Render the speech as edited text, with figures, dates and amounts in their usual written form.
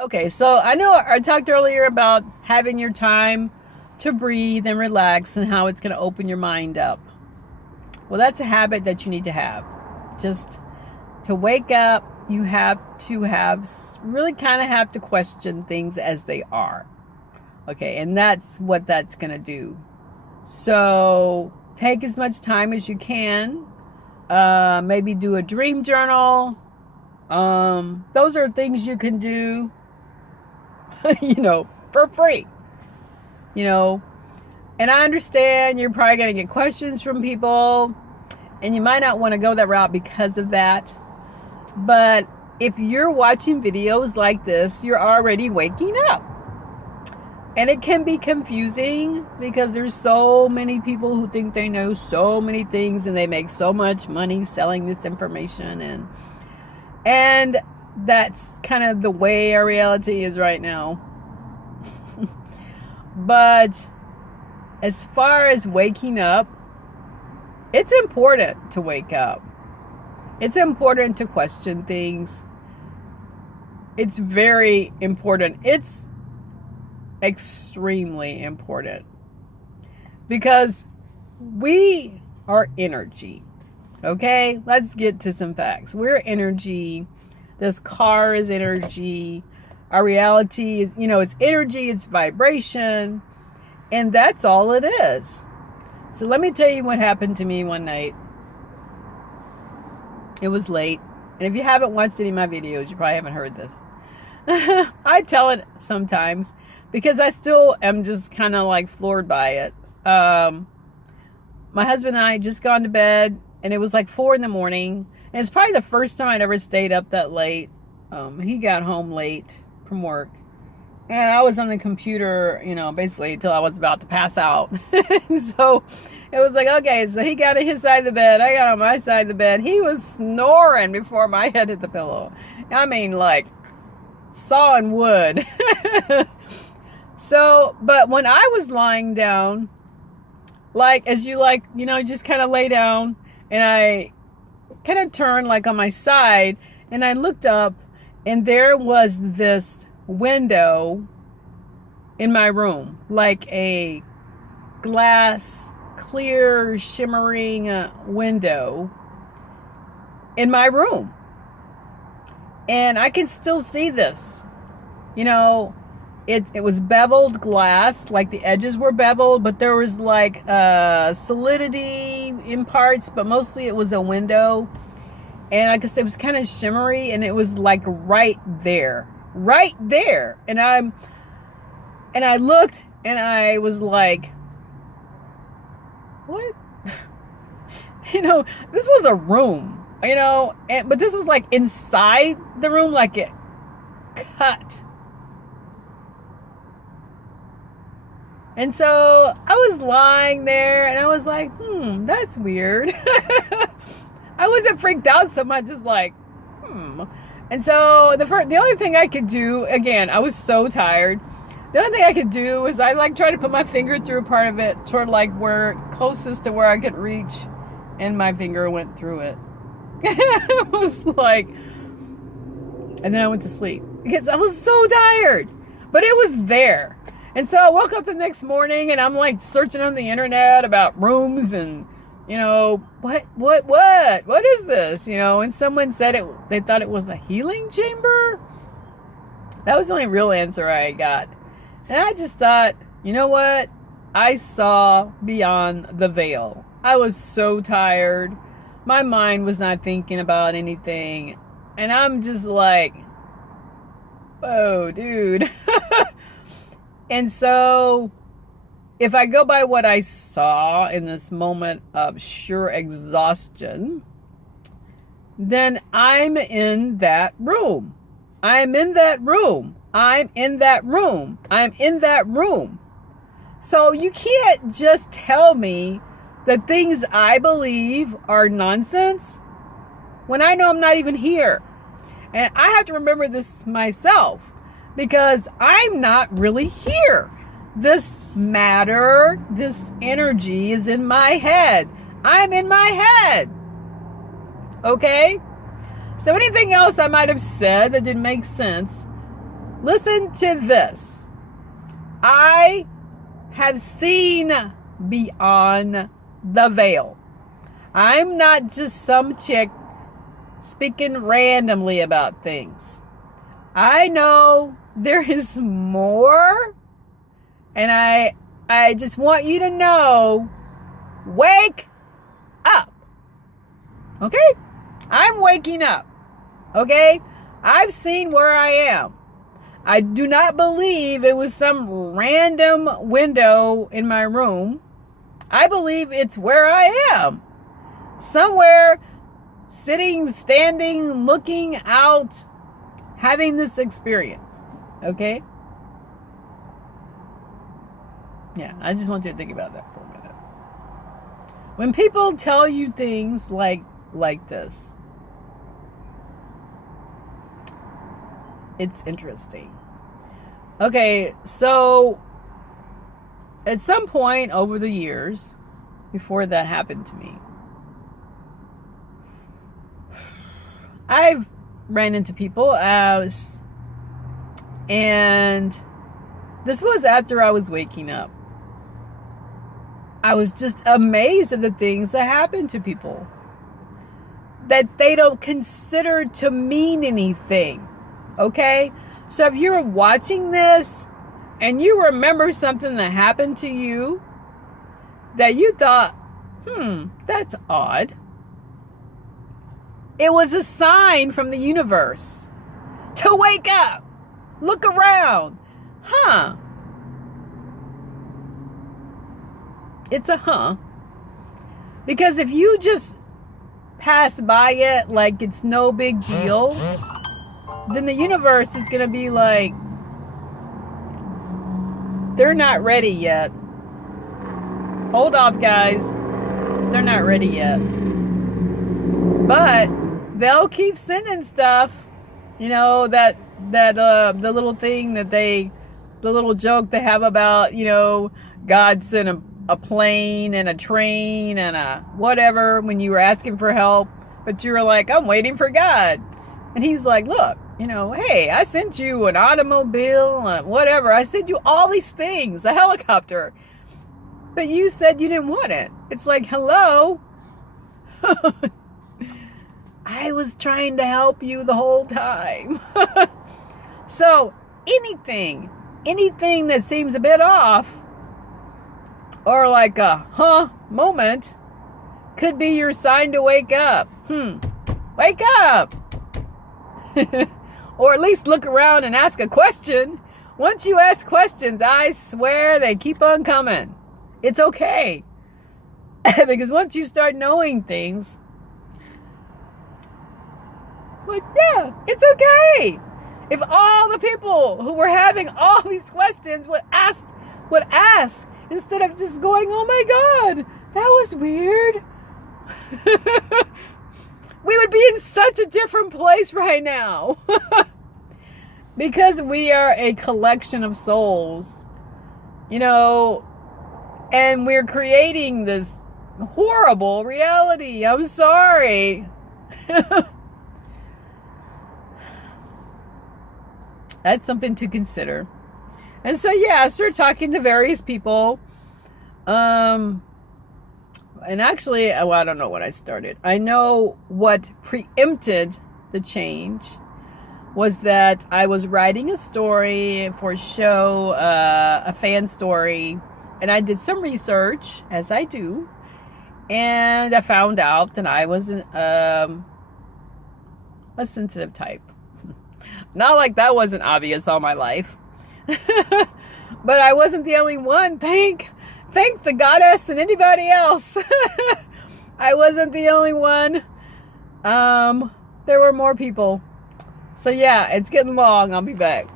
Okay, so I know I talked earlier about having your time to breathe and relax and how it's going to open your mind up. Well, that's a habit that you need to have. Just to wake up, you have to really kind of have to question things as they are. Okay, and that's what that's going to do. So take as much time as you can. Maybe do a dream journal. Those are things you can do, for free. You know, and I understand you're probably going to get questions from people, and you might not want to go that route because of that. But if you're watching videos like this, you're already waking up. And it can be confusing because there's so many people who think they know so many things and they make so much money selling this information, and that's kind of the way our reality is right now. But as far as waking up, it's important to wake up. It's important to question things. It's very important. It's extremely important because we are energy. Okay, let's get to some facts. We're energy. This car is energy. Our reality is, it's energy, it's vibration, and that's all it is. So let me tell you what happened to me one night. It was late, and if you haven't watched any of my videos, you probably haven't heard this. I tell it sometimes because I still am just kind of like floored by it. My husband and I had just gone to bed, and it was like 4 a.m, and it's probably the first time I'd ever stayed up that late. He got home late from work, and I was on the computer, basically until I was about to pass out. So it was like, okay, so he got on his side of the bed, I got on my side of the bed. He was snoring before my head hit the pillow. I mean, like sawing wood. So, but when I was lying down, like as you just kind of lay down, and I kind of turned like on my side, and I looked up, and there was this window in my room, like a glass, clear, shimmering window in my room. And I can still see this. It was beveled glass, like the edges were beveled, but there was like solidity in parts, but mostly it was a window. And like I said, it was kind of shimmery, and it was like right there. And I looked, and I was like, what? This was a room, but this was like inside the room, like it cut. And so I was lying there, and I was like, that's weird. I wasn't freaked out so much as like, And so the only thing I could do, again, I was so tired. The only thing I could do was I tried to put my finger through part of it, toward like closest to where I could reach, and my finger went through it. I was like, and then I went to sleep because I was so tired, but it was there. And so I woke up the next morning, and I'm like searching on the internet about rooms and, what is this? And someone said they thought it was a healing chamber. That was the only real answer I got. And I just thought, you know what? I saw beyond the veil. I was so tired. My mind was not thinking about anything. And I'm just like, whoa, dude. And so if I go by what I saw in this moment of sheer exhaustion, then I'm in that room. I'm in that room. I'm in that room. I'm in that room. So you can't just tell me the things I believe are nonsense when I know I'm not even here. And I have to remember this myself, because I'm not really here. This matter, this energy is in my head. I'm in my head. Okay? So anything else I might have said that didn't make sense, Listen to this. I have seen beyond the veil. I'm not just some chick speaking randomly about things. I know there is more, and I just want you to know, wake up. Okay? I'm waking up. Okay? I've seen where I am. I do not believe it was some random window in my room. I believe it's where I am. Somewhere, sitting, standing, looking out, having this experience. Okay? Yeah, I just want you to think about that for a minute. When people tell you things like this, it's interesting. Okay, so at some point over the years, before that happened to me, I've ran into people and this was after I was waking up. I was just amazed at the things that happen to people that they don't consider to mean anything. Okay? So if you're watching this and you remember something that happened to you that you thought, that's odd. It was a sign from the universe to wake up. Look around. It's a because if you just pass by it like it's no big deal, then the universe is going to be like, they're not ready yet. Hold off, guys. They're not ready yet. But they'll keep sending stuff. You know, that the little thing that the little joke they have about, God sent a plane and a train and a whatever when you were asking for help, but you were like, I'm waiting for God. And he's like, look, hey, I sent you an automobile, whatever. I sent you all these things, a helicopter. But you said you didn't want it. It's like, hello? I was trying to help you the whole time. So anything that seems a bit off, or like a moment, could be your sign to wake up. Wake up! Or at least look around and ask a question. Once you ask questions, I swear they keep on coming. It's okay. Because once you start knowing things, yeah, it's okay. If all the people who were having all these questions would ask instead of just going, oh my God, that was weird. We would be in such a different place right now. Because we are a collection of souls, and we're creating this horrible reality. I'm sorry. That's something to consider. And so, I started talking to various people. And actually, I don't know when I started. I know what preempted the change was that I was writing a story for a show, a fan story, and I did some research, as I do, and I found out that I was a sensitive type. Not like that wasn't obvious all my life. But I wasn't the only one. Thank the goddess and anybody else. I wasn't the only one. There were more people. So it's getting long. I'll be back.